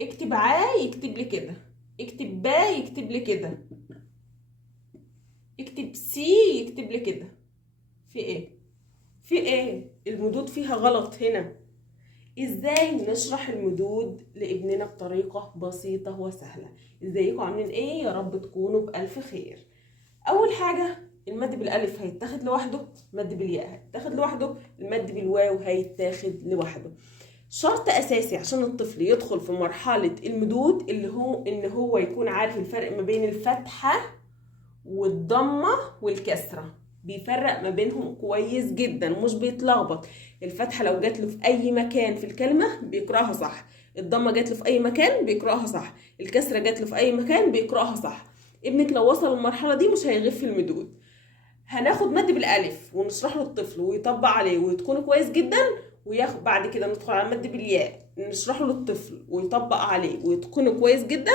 اكتب ع يكتب لي كده، اكتب با يكتب لي كده، اكتب سي يكتب لي كده. في ايه؟ في ايه؟ المدود فيها غلط هنا. ازاي نشرح المدود لابننا بطريقة بسيطة وسهلة؟ ازيكم عاملين ايه؟ يا رب تكونوا بألف خير. اول حاجة، المد بالالف هيتاخد لوحده، المد بالياء هيتاخد لوحده، المد بالواو هيتاخد لوحده. شرط اساسي عشان الطفل يدخل في مرحلة المدود اللي هو ان هو يكون عارف الفرق ما بين الفتحة والضمة والكسرة، بيفرق ما بينهم كويس جدا، مش بيتلخبط. الفتحة لو جات له في أي مكان في الكلمة بيقرأها صح، الضمة جات له في أي مكان بيقرأها صح، الكسرة جات له في أي مكان بيقرأها صح. ابنك لو وصل للمرحلة دي مش هيغيب في المدود. هناخد مد بالالف ونشرح له الطفل ويطبق عليه ويتقنه كويس جدا، وياخد بعد كده ندخل على المد بالياء نشرحه للطفل ويطبق عليه ويتقنه كويس جدا.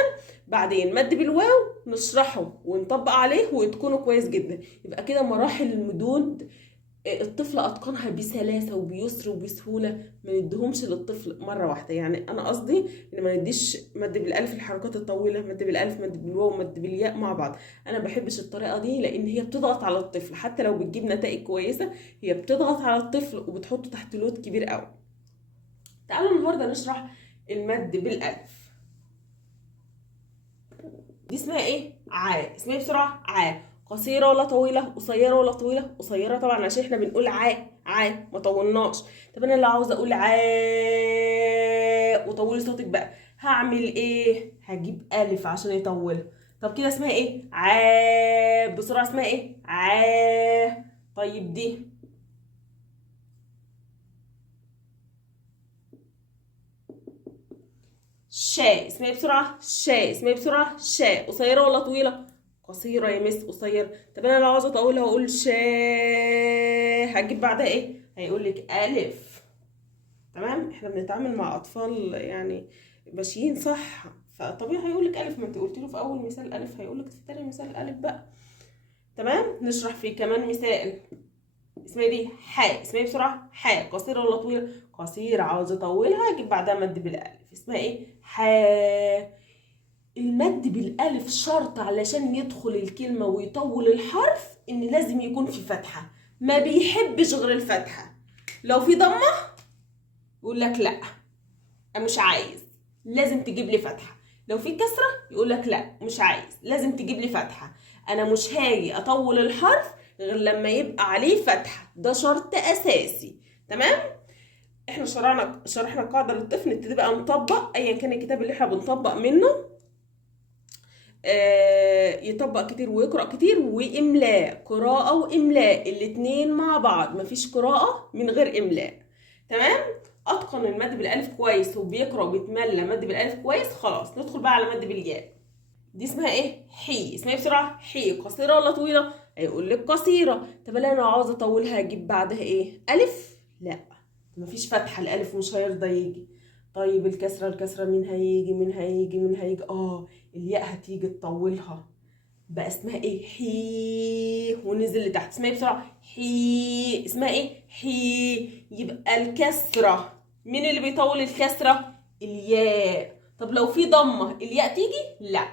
بعدين مد بالواو نشرحه ونطبق عليه ويتقنه كويس جدا. يبقى كده مراحل المدود الطفل اتقنها بسلاسه وبيسر وبسهوله. ما نديهمش للطفل مره واحده، يعني انا قصدي ان ما نديش مد بالالف الحركات الطويله، مد بالالف مد بالواو مد بالياء مع بعض. انا ما بحبش الطريقه دي لان هي بتضغط على الطفل، حتى لو بتجيب نتائج كويسه هي بتضغط على الطفل وبتحطه تحت لود كبير قوي. تعالوا النهارده نشرح المد بالالف. دي اسمها ايه؟ ع. اسمها إيه بسرعه؟ ع. قصيره ولا طويله؟ قصيره ولا طويله؟ قصيره طبعا عشان احنا بنقول ع ما طولناش. طب انا لو عاوزه اقول ع وطولي صوتك بقى هعمل ايه؟ هجيب الف عشان يطولها. طب كده اسمها ايه؟ ع. بسرعه اسمها ايه؟ ع. طيب دي شاء. اسمها ايه بسرعه؟ شاء. اسمها ايه بسرعه؟ شاء. قصيره ولا طويله؟ قصيره يا مس، قصيره. طب انا لو عاوزه اطولها واقول شاء هجيب بعدها ايه؟ هيقول لك الف. تمام، احنا بنتعامل مع اطفال يعني ماشيين صح، فطبيعي هيقول لك الف. ما انت قلت له في اول مثال الف هيقول لك في تاني مثال الف بقى. تمام، نشرح فيه كمان مثال. اسمها دي حاء. اسمها ايه بسرعه؟ حاء. قصيره ولا طويله؟ قصيره. عاوزه اطولها اجيب بعدها مد بالالف. اسمها ايه؟ حاء. المد بالالف شرط علشان يدخل الكلمه ويطول الحرف ان لازم يكون في فتحه، ما بيحبش غير الفتحه. لو في ضمه يقول لك لا مش عايز، لازم تجيب لي فتحه. لو في كسره يقول لك لا مش عايز، لازم تجيب لي فتحه. انا مش هاجي اطول الحرف غير لما يبقى عليه فتحه، ده شرط اساسي. تمام، احنا شرحنا قاعده للطفل، نبتدي بقى نطبق ايا كان الكتاب اللي احنا بنطبق منه. يطبق كتير ويقرأ كتير، وإملاء. قراءة وإملاء الاتنين مع بعض، مفيش قراءة من غير إملاء. تمام، أتقن المد بالألف كويس وبيقرأ وبيتملى مد بالألف كويس، خلاص ندخل بقى على مد بالياء. دي اسمها ايه؟ حي. اسمها ايه بسرعة؟ حي. قصيرة ولا طويلة؟ هيقول لك قصيرة. طب انا لو عاوزة اطولها اجيب بعدها ايه؟ ألف؟ لا، مفيش فتحة، الألف مش هيرضى يجي. طيب الكسرة، الكسرة مين هيجي؟ مين هيجي؟ مين هيجي؟ الياء هتيجي تطولها، بقى اسمها ايه؟ حي. ونزل لتحت. اسمها ايه بسرعة؟ حي. اسمها ايه؟ حي. يبقى الكسرة، مين اللي بيطول الكسرة؟ الياء. طب لو في ضمة الياء تيجي؟ لا.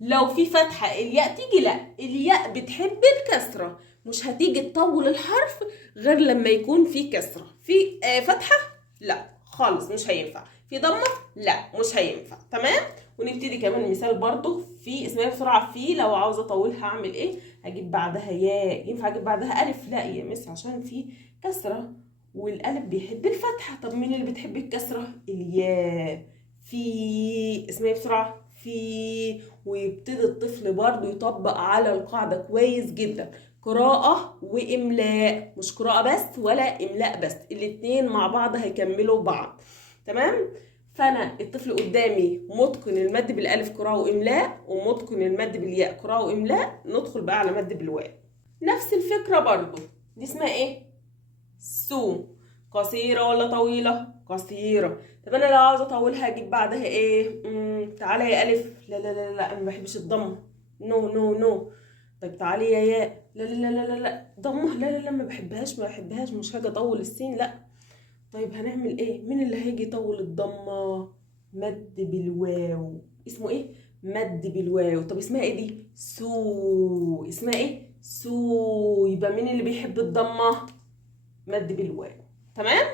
لو في فتحة الياء تيجي؟ لا، الياء بتحب الكسرة، مش هتيجي تطول الحرف غير لما يكون في كسرة. في فتحة؟ لا خالص مش هينفع. في ضمة؟ لا مش هينفع. تمام، ونبتدي كمان مثال برضو في اسمها بسرعة. في لو عاوزة اطولها هعمل ايه؟ هجيب بعدها ياء. ينفع اجيب بعدها الف؟ لا يا مس عشان في كسرة والالف بيحب الفتحة. طب مين اللي بتحب الكسرة؟ الياء. في اسمها بسرعة. في. ويبتدي الطفل برضو يطبق على القاعدة كويس جدا، قراءة وإملاء، مش قراءة بس ولا إملاء بس، الاتنين مع بعض هيكملوا بعض. تمام، فأنا الطفل قدامي متقن المد بالألف قراءة وإملاء، ومتقن المد بالياء قراءة وإملاء. ندخل بقى على مد بالواو. نفس الفكرة برضو. دي اسمها إيه؟ سو. قصيرة ولا طويلة؟ قصيرة. طب أنا لو عاوزة أطولها أجيب بعدها إيه؟ تعالى يا ألف. لا لا لا لا، أنا ما بحبش الضمة. نو نو نو. طيب تعالي يا ياء. لا لا لا لا لا ضمة. لا لا لا، ما بحبهاش ما بحبهاش، مش هاجي أطول السين لا. طيب هنعمل إيه؟ مين اللي هيجي يطول الضمة؟ مد بالواو. اسمه ايه؟ مد بالواو. طب اسمها ايه دي؟ سو. اسمها ايه؟ سو. يبقى مين اللي بيحب الضمه؟ مد بالواو. تمام.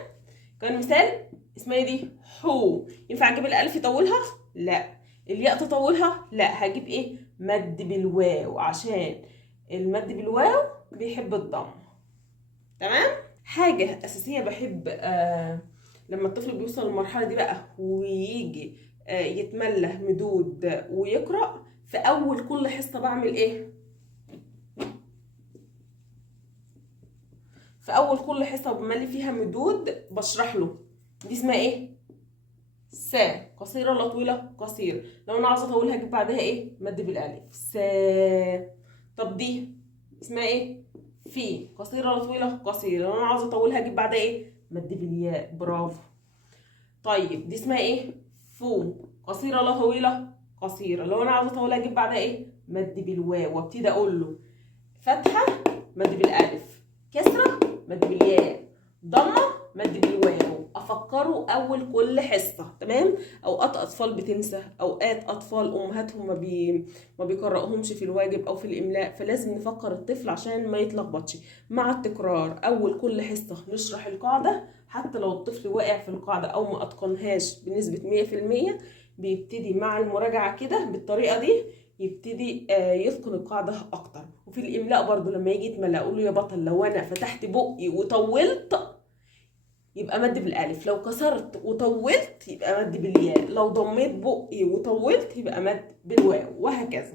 كان مثال. اسمها ايه دي؟ حو. ينفع اجيب الالف يطولها؟ لا. الياء تطولها؟ لا. هجيب ايه؟ مد بالواو، عشان المد بالواو بيحب الضم. تمام. حاجه اساسيه بحب لما الطفل بيوصل للمرحله دي بقى ويجي يتملى مدود ويقرا، في اول كل حصه بعمل ايه؟ في اول كل حصه بملي فيها مدود بشرح له. دي اسمها ايه؟ سا. قصيره ولا طويله؟ قصيره. لو انا عاوزه اطولها اجيب بعدها ايه؟ مد بالالف. سا. طب دي اسمها ايه؟ في. قصيره ولا طويله؟ قصيره. لو انا عاوزه اطولها اجيب بعدها ايه؟ مد بالياء. برافو. طيب دي اسمها ايه؟ فو. قصيره ولا طويله؟ قصيره. لو انا عاوزه اطولها اجيب بعدها ايه؟ مد بالواو. وابتدي اقول له فتحه مد بالالف، كسره مد بالياء، ضمه مد بالواو. افكره اول كل حصه. تمام. اوقات اطفال بتنسى، اوقات اطفال امهاتهم ما بيقرأهمش في الواجب او في الاملاء، فلازم نفكر الطفل عشان ما يتلخبطش. مع التكرار اول كل حصه نشرح القاعده، حتى لو الطفل واقع في القاعده او ما اتقنهاش بنسبه 100%، بيبتدي مع المراجعه كده بالطريقه دي يبتدي يتقن القاعده اكتر. وفي الاملاء برضو لما يجي يتملى اقول له يا بطل لو انا فتحت بقي وطولت يبقى مد بالالف، لو كسرت وطولت يبقى مد بالياء، لو ضميت بقي وطولت يبقى مد بالواو، وهكذا.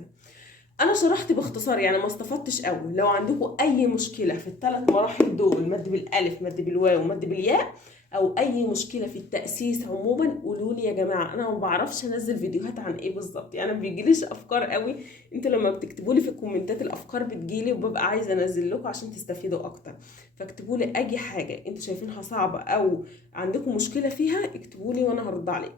انا شرحت باختصار يعني ما استفدتش قوي. لو عندكم اي مشكله في الثلاث مراحل دول، مد بالالف مد بالواو مد بالياء، او اي مشكله في التاسيس عموما، قولوا لي يا جماعه. انا ما بعرفش انزل فيديوهات عن ايه بالظبط، يعني ما بيجيليش افكار قوي. انتوا لما بتكتبوا لي في الكومنتات الافكار بتجيلي وببقى عايزه انزل لكم عشان تستفيدوا اكتر. فاكتبوا لي اي حاجه انتوا شايفينها صعبه او عندكم مشكله فيها، اكتبوا لي وانا هرد عليكم.